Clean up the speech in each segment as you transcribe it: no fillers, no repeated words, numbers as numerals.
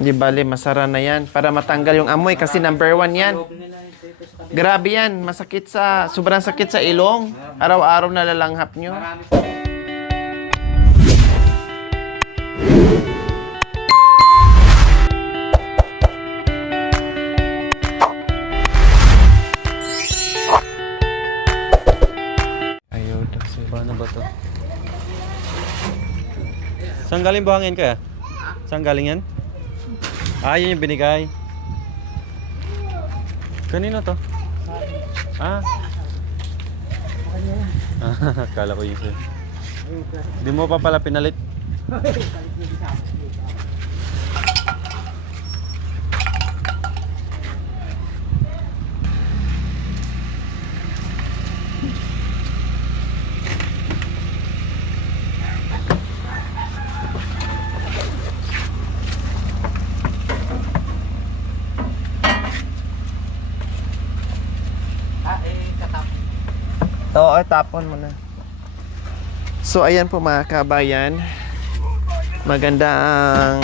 Di bale, masara na yan. Para matanggal yung amoy kasi number 1 yan. Grabe yan. Masakit sobrang sakit sa ilong. Araw-araw na lalanghap nyo. Ayaw daw sila. Paano ba to? Saan galing buhangin ka? Saan galing yan? Ah, yun yung binigay. Kanino to? Ah. Kala ko yun siya. Di mo pa pala pinalit. Oo, tapon mo na. So, ayan po mga kabayan. Magandang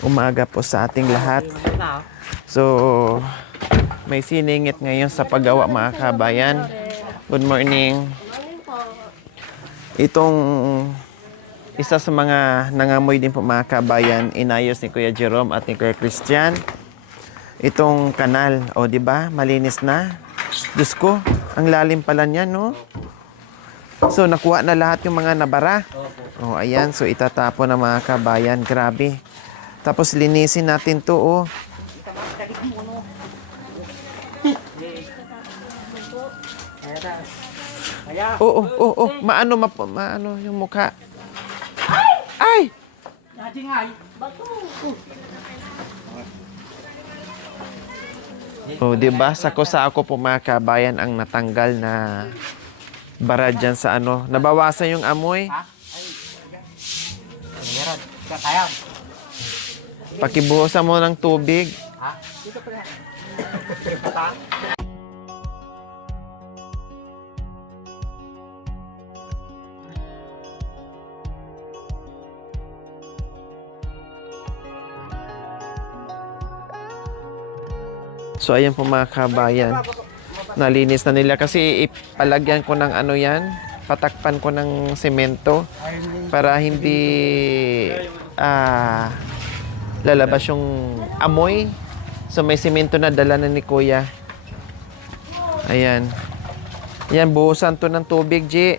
umaga po sa ating lahat. So, may siningit ngayon sa paggawa mga kabayan. Good morning. Itong isa sa mga nangamoy din po mga kabayan, inayos ni Kuya Jerome at ni Kuya Christian. Itong kanal, o di ba? Malinis na. Diyos ko, ang lalim pala niyan, no? So, nakuha na lahat yung mga nabara. Oh, ayan. So, itatapon na mga kabayan. Grabe. Tapos, linisin natin to, oh. Oo. Maano yung mukha. Ay! Oh, 'di ba? Sako po mga kabayan ang natanggal na bara dyan sa ano. Nabawasan yung amoy. Pakibuhusan mo ng tubig. So, ayan po mga kabayan. Nalinis na nila kasi ipalagyan ko ng ano yan. Patakpan ko ng semento para hindi lalabas yung amoy. So, may semento na dala na ni Kuya. Ayan. Ayan, buhusan to ng tubig, G.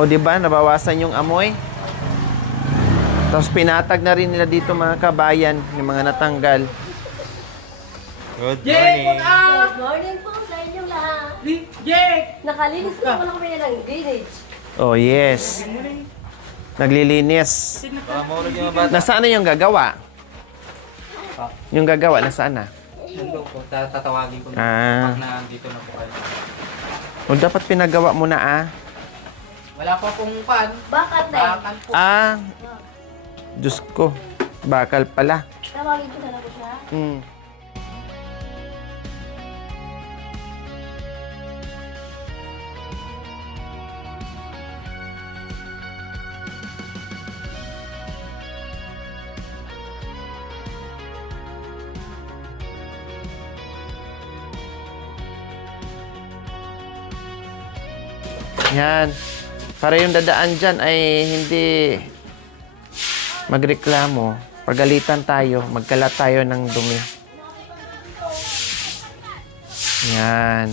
O di ba nabawasan yung amoy? Tapos pinatag na rin nila dito mga kabayan, yung mga natanggal. Good morning. Good morning po sa inyong lahat. Nakalinis na po na kami ng drainage. Oh yes. Naglilinis. Nasaan na yung gagawa? Yung gagawa, nasaan na? Nandun po, tatawagin ko na pag nandito na po kayo. O dapat pinagawa mo na ah. Wala pa pong pan. Bakit na? Bakal po. Ah. Diyos ko. Bakal pala. Tawagin ko na lang po siya. Yan. Para yung dadaan dyan ay hindi magreklamo. Pagalitan tayo, magkalat tayo ng dumi. Yan.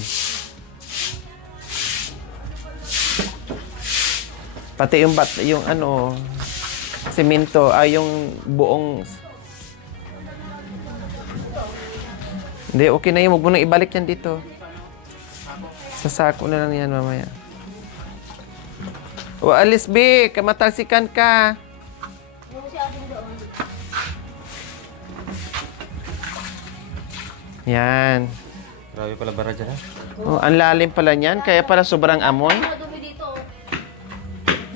Pati yung ano, semento, yung buong... Hindi, okay na yun. Huwag mo nang ibalik yan dito. Sa sako na lang yan mamaya. O, alis, B. Kamatalsikan ka. Yan. Grabe pala bara dyan, ha? Oh, ang lalim pala niyan. Kaya pala sobrang amoy. Mga dumi dito.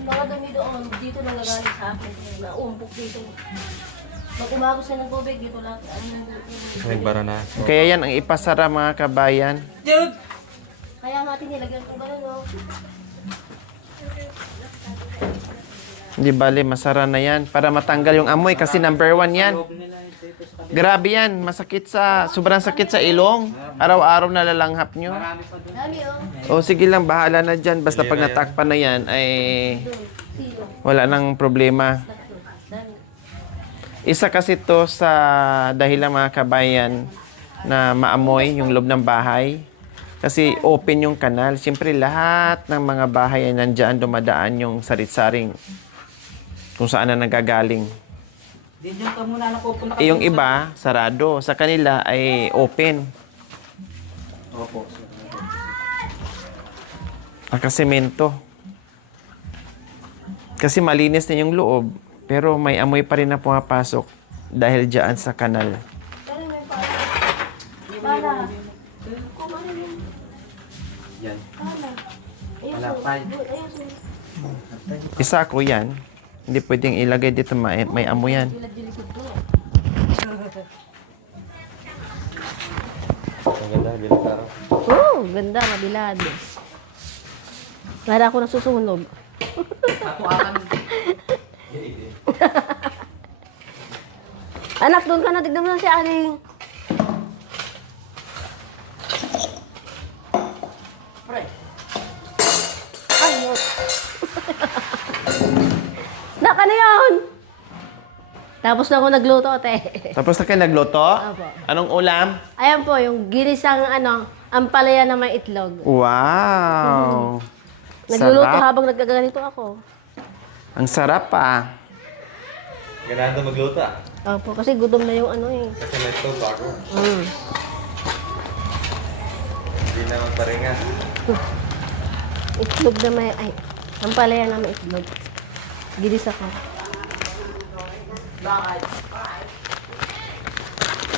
Mga dumi doon. Dito nangagaling sa akin. Naumpok dito. Pag umagos siya ng tubig, dito lang. Nagbara na. Kaya yan ang ipasara mga kabayan. Kaya natin nilagyan ko gano'n, no? Hindi bale, masara na yan. Para matanggal yung amoy kasi number 1 yan. Grabe yan. Masakit sobrang sakit sa ilong. Araw-araw na lalanghap nyo. Dami, oh. O sige lang, bahala na dyan. Basta pag natakpan na yan, ay Sino? wala nang problema. Dami. Isa kasi to sa dahilan mga kabayan na maamoy yung loob ng bahay. Kasi open yung kanal. Siyempre lahat ng mga bahay ay nandyan dumadaan yung sarit-saring kung saan na nagagaling. Diyan ka muna napupunta. Yung iba, sarado. Sa kanila ay open. Opo. Nakasemento. Kasi malinis na yung loob, pero may amoy pa rin na pumapasok dahil dyan sa kanal. Pero may pala. Kung ano yun? Yan. Pala. Ayun, Malapay. ayun, Isa ko yan. Hindi pwedeng ilagay dito, may amoy yan. likod ko. Ang ganda, bilang araw. Oh, ganda, mabilad. Para ako nasusunog. Ako akan. Anak, doon ka na. Tignan mo lang si Aling. Pre. Ayos. Naka na yun. Tapos na ako nagluto, ate. Tapos na kayo nagluto? Apo. Anong ulam? Ayan po, yung ginisang ampalaya na may itlog. Wow! Nagluluto Sarap. habang nagkaganito ako. Ang sarap ah. Ganado magluto ah. Opo, kasi gutom na yung Kasi may stove ako. Mm. Hindi naman paringa. Itlog na may, ampalaya na may itlog. Ginis ako.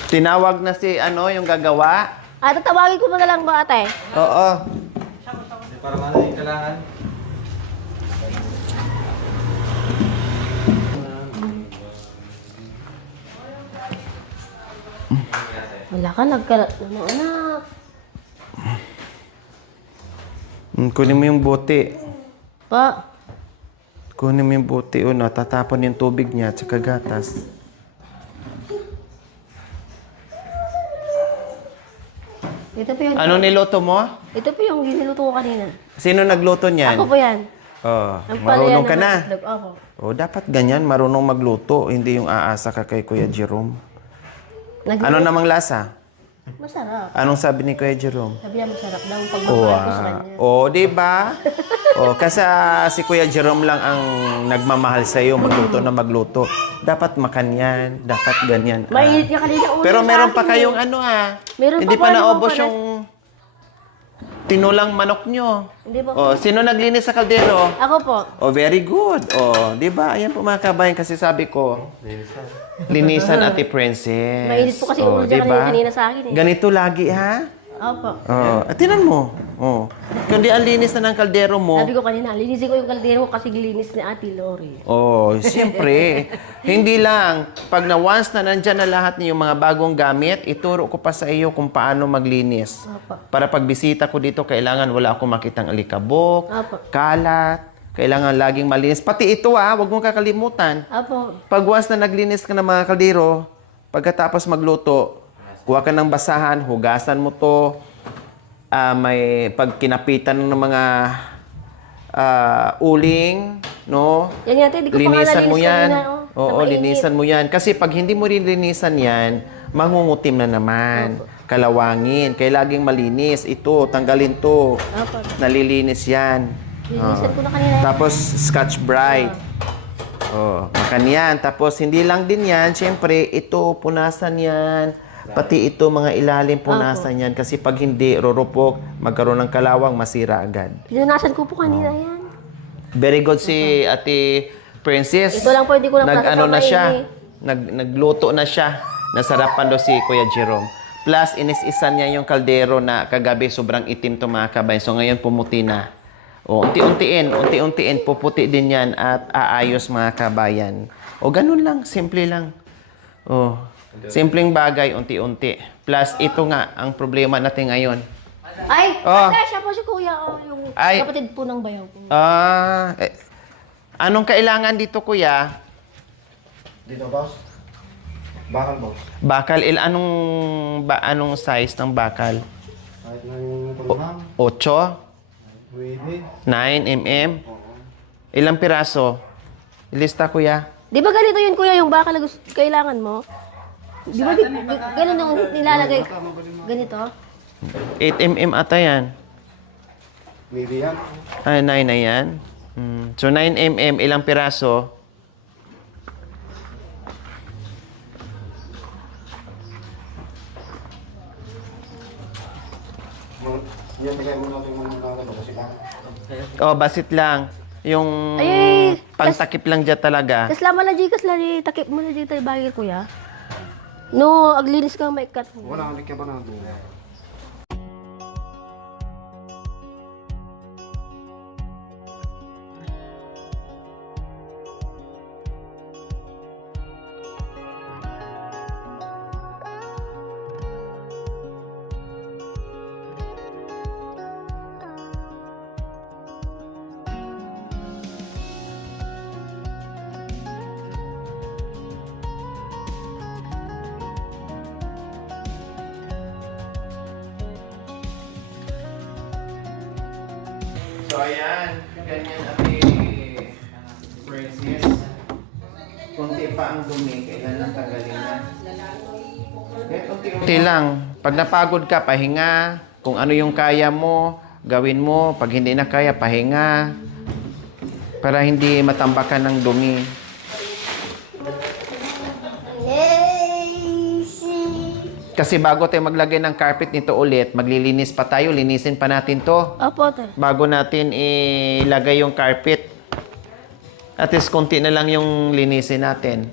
Tinawag na si yung gagawa. Tatawagin ko mo na lang ba, ate? Oo. Hindi para mana yung kailangan. Wala ka, anak. Kunin mo yung bote. Pa, Kunin mo yung bote. Tatapon yung tubig niya at saka gatas. ito po yung, Anong niluto mo? ito po yung giniluto ko kanina. Sino nagluto niyan? Ako po yan. Oh, Ampalaya marunong ka may na. itlog. Opo. Oh, dapat ganyan, marunong magluto. Hindi yung aasa ka kay Kuya Jerome. Ano Nagluto. namang lasa? Masarap. Anong sabi ni Kuya Jerome? Sabi niya masarap daw ang pagmamahal ko sa kanya. Di ba? Kasi si Kuya Jerome lang ang nagmamahal sa iyo, magluto na magluto. Dapat makan yan, dapat ganyan. Mainit ka kanina ulo Pero sa meron akin pa eh. kayong Meron hindi pa pa po, naubos ano pa yung tinulang manok nyo. Hindi ba? Sino naglinis sa kaldero? Ako po. Very good. Di ba? Ayan po mga kabayan kasi sabi ko, linisan Ate Princess. Mainit po kasi ulo niya kanina sa akin eh. Ganito lagi ha? Opo. Tinan mo. Kundi ang linis na ng kaldero mo. Sabi ko kanina, linisin ko yung kaldero ko kasi linis ni Ate Lori. Siyempre. Hindi lang. Pag na once na nandyan na lahat ng mga bagong gamit, ituro ko pa sa iyo kung paano maglinis. Opo. Para pag bisita ko dito, kailangan wala akong makitang alikabok, Opo. kalat. Kailangan laging malinis. Pati ito huwag mong kakalimutan. Opo. Pag once na naglinis ka ng mga kaldero, pagkatapos magluto, kuha ka ng basahan, hugasan mo to. May pagkinapitan ng mga uling, no? Yan yata, hindi ko pa nga Linisan mo nalinis yan. kanina, oh. Oo, Na mainit. linisan mo yan. Kasi pag hindi mo rin linisan yan, mangungutim na naman. Kalawangin. Kaya laging malinis. Ito, tanggalin to. Opo. Nalilinis yan. Linisan ko na kanina. Tapos, Scotch Brite. Makan yan. Tapos, hindi lang din yan. Siyempre, ito, punasan yan. Pati ito, mga ilalim punasan yan. Kasi pag hindi, rurupok, magkaroon ng kalawang, masira agad. Pinunasan ko po kanina yan. Very good si Ate Princess. Ito lang po, hindi ko lang Nag-ano na kasama siya. ini. Nagluto na siya. Nasarapan daw si Kuya Jerome. Plus, inis-isan niya yung kaldero na kagabi sobrang itim to mga kabayan. So, ngayon pumuti na. Unti-untiin, puputi din yan at aayos mga kabayan. Ganun lang, simple lang. Oh. Simpleng bagay, unti-unti. Plus, ito nga, ang problema natin ngayon. Ay, Oh. siya po si kuya, yung Ay. kapatid po ng bayaw ko. Anong kailangan dito, kuya? Dito, boss. Bakal, boss. Bakal, anong size ng bakal? Kahit na yung tulungan. 8? Pwede. 9 mm? Ilang piraso? Ilista, kuya. Di ba ganito yun kuya, yung bakal na kailangan mo? Di ba ganun yung nilalagay? Ganito? 8 mm ata yan. Pwede yan. 9 na yan. So, 9 mm, ilang piraso? Yan, bigay mo natin yung mga kasi ba? Oh, basit lang. Yung Ay, pangtakip lang dyan talaga. Kas lama na jikas lari, takip mo na dito bagay kuya. No, aglinis kang may cut. Wala, hindi ka ba na doon? So, ayan. Ganyan, Ate Princess. Kunti pa ang dumi. Kailan lang tagalin na. Kahit unti lang. Pag napagod ka, pahinga. Kung ano yung kaya mo, gawin mo. Pag hindi na kaya, pahinga. Para hindi matambakan ng dumi. Kasi bago tayo maglagay ng carpet nito ulit, maglilinis pa tayo, linisin pa natin to. Opo, te. Bago natin ilagay yung carpet. At least konti na lang yung linisin natin.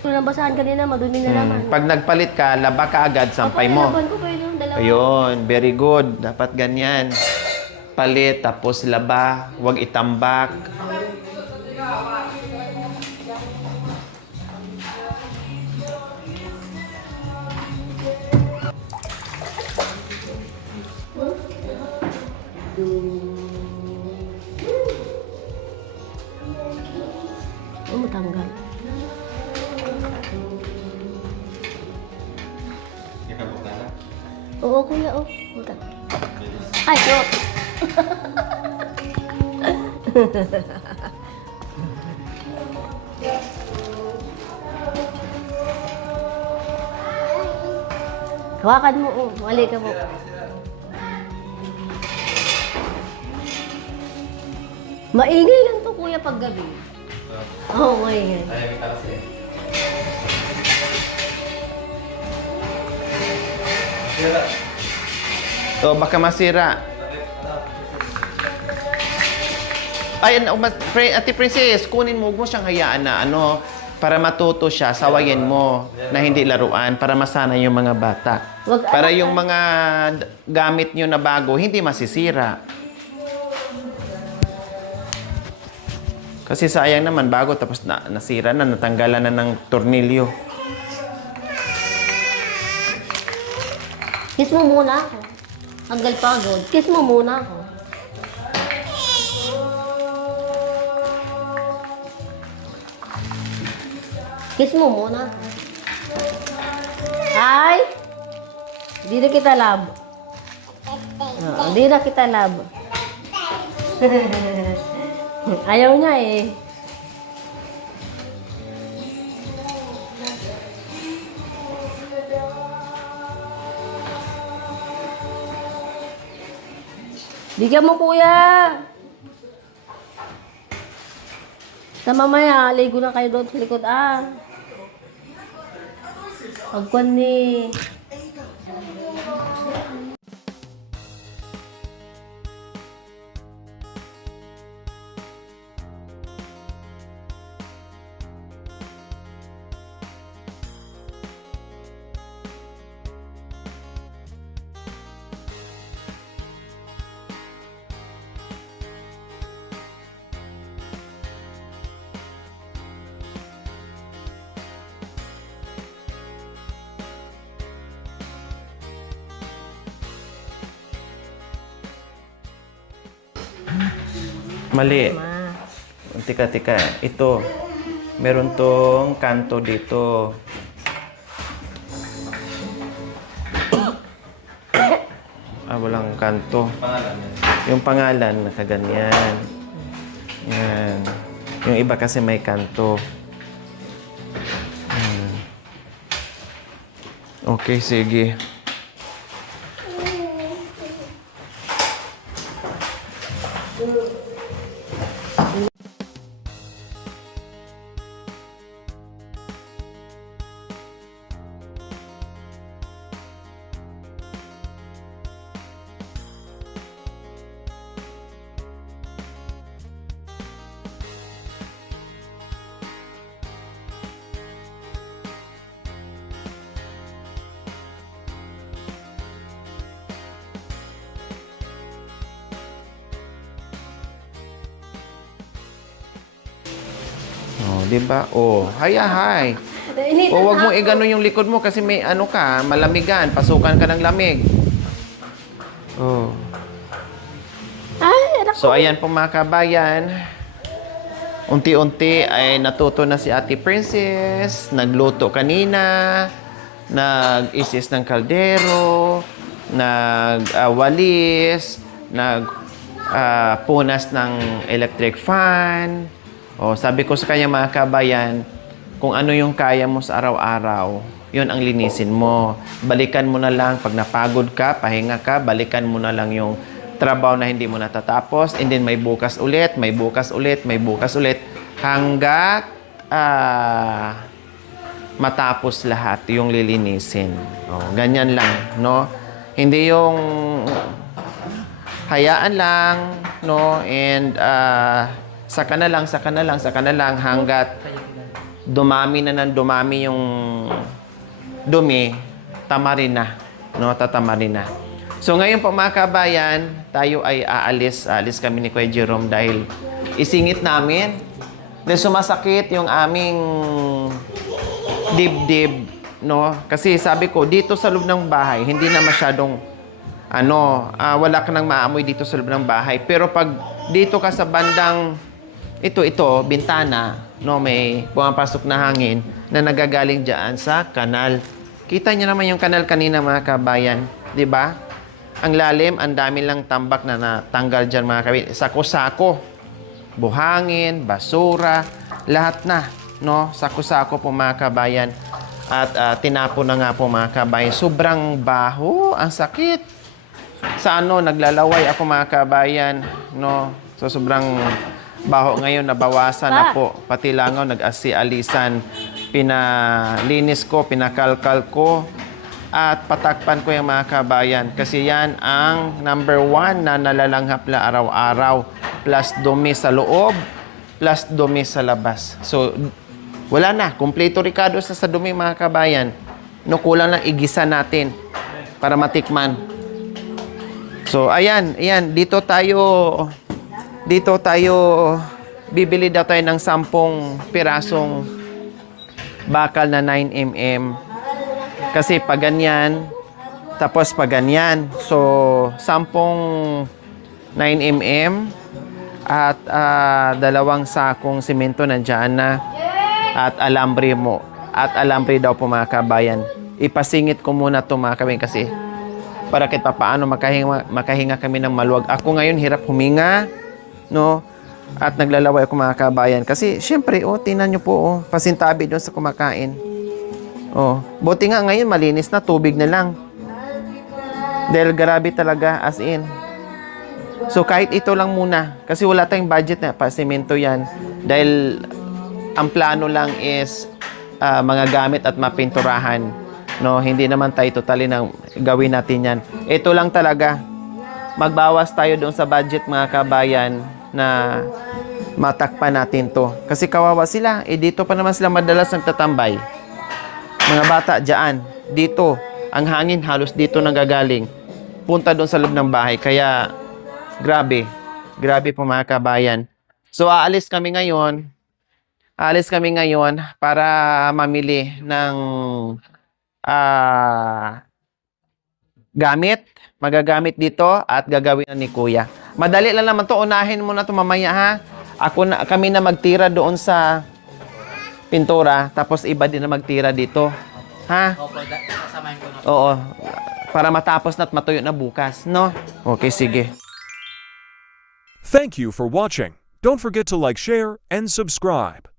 Kung nabasahan kanina, madumi na naman. Pag nagpalit ka, laba ka agad, sampay Opo, mo. laban ko kayo yung dalawa. Ayun, very good. Dapat ganyan. Palit, tapos laba. Huwag itambak. Oh, matanggal. Oo, kuya, oh. Buta. Ay, oh. Hawakan mo, oh. Mali ka mo. Maingay lang to, kuya, pag gabi. Oo, maingay. Tahimik ka kasi. So, baka masira. Ay, Ate Princess, kunin mo, huwag mo siyang hayaan na para matuto siya, sawayin mo na hindi laruan para masana yung mga bata. Para yung mga gamit nyo na bago, hindi masisira. Kasi sayang naman, bago tapos nasira na, natanggalan na ng tornilyo. Kiss mo muna ako. Hanggal pagod. Kiss mo muna ako. Kiss mo muna ako. Ay! Hindi na kita love. Hindi na kita love. Ayaw niya eh. Bigyan mo, kuya. Sa mamaya, ligo na kayo doon sa likod. Pagkuhan ni... Mali. Ma. Tika. Ito. Meron tong kanto dito. Walang kanto. Yung pangalan, nakaganyan. Yan. Yung iba kasi may kanto. Okay, sige. Oh, di ba? Oh, hi. Initan O wag mo ako. igano yung likod mo kasi may ano ka, malamigan, pasukan ka ng lamig. Oh. Ay, anak So ayan po mga kabayan. Unti-unti ay natuto na si Ate Princess, nagluto kanina, nag-isis ng kaldero, nag-walis, punas ng electric fan. O, sabi ko sa kanya mga kabayan, kung ano yung kaya mo sa araw-araw, yun ang linisin mo. Balikan mo na lang, pag napagod ka, pahinga ka, balikan mo na lang yung trabaho na hindi mo natatapos, and then may bukas ulit, hanggat matapos lahat yung lilinisin. O, ganyan lang, no? Hindi yung hayaan lang, no? And saka na lang hanggat dumami yung dumi, tamarin na, no? Tatamarin na. So ngayon po mga kabayan, tayo ay aalis kami ni Kuya Jerome dahil isingit namin. Dahil sumasakit yung aming dibdib, no? Kasi sabi ko, dito sa loob ng bahay, hindi na masyadong wala ka nang maamoy dito sa loob ng bahay. Pero pag dito ka sa bandang ito, bintana, no, may pumapasok na hangin na nagagaling diyan sa kanal. Kita niyo naman yung kanal kanina mga kabayan, 'di ba? Ang lalim, ang dami lang tambak na natanggal diyan mga kabayan. Sako-sako, buhangin, basura, lahat na, no? Sako-sako po mga kabayan. At tinapon na nga po mga kabayan. Sobrang baho, ang sakit. Sa naglalaway ako mga kabayan, no? So sobrang baho ngayon, nabawasan na po. Pati langaw, nag-asi-alisan. Pinalinis ko, pinakalkal ko. At patakpan ko yung mga kabayan. Kasi yan ang number 1 na nalalanghap na araw-araw. Plus dumi sa loob, plus dumi sa labas. So, wala na. Kompleto Ricardo sa dumi mga kabayan. No, kulang lang igisa natin para matikman. So, ayan. Dito tayo bibili daw tayo ng 10 pirasong bakal na 9mm. Kasi pag ganyan, tapos pag ganyan. So, 10 9mm at 2 sakong simento nandiyan na at alambre mo. At alambre daw po mga kabayan. Ipasingit ko muna ito mga kabayan kasi para kahit paano makahinga kami ng maluwag. Ako ngayon hirap huminga, no? At naglalaway ako mga kabayan. Kasi, syempre, tingnan nyo po, pasintabi doon sa kumakain. Buti nga ngayon, malinis na, tubig na lang. Dahil grabe talaga, as in. So, kahit ito lang muna. Kasi wala tayong budget na, pasimento yan. Dahil, ang plano lang is, mga gamit at mapinturahan. No, hindi naman tayo totally nang gawin natin yan. Ito lang talaga. Magbawas tayo doon sa budget mga kabayan na matakpan natin to. Kasi kawawa sila. Dito pa naman sila madalas nagtatambay. Mga bata dyan. Dito. Ang hangin halos dito nanggagaling. Punta doon sa loob ng bahay. Kaya, grabe. Grabe po mga kabayan. So, aalis kami ngayon para mamili ng gamit. Magagamit dito at gagawin ni Kuya. Madali lang naman to. Unahin mo na to mamaya, ha? Kami na magtira doon sa pintura, tapos iba din na magtira dito. Ha? Opo, sasamahin ko na. Oo. Para matapos na at matuyo na bukas, no? Okay, sige. Thank you for watching. Don't forget to like, share, and subscribe.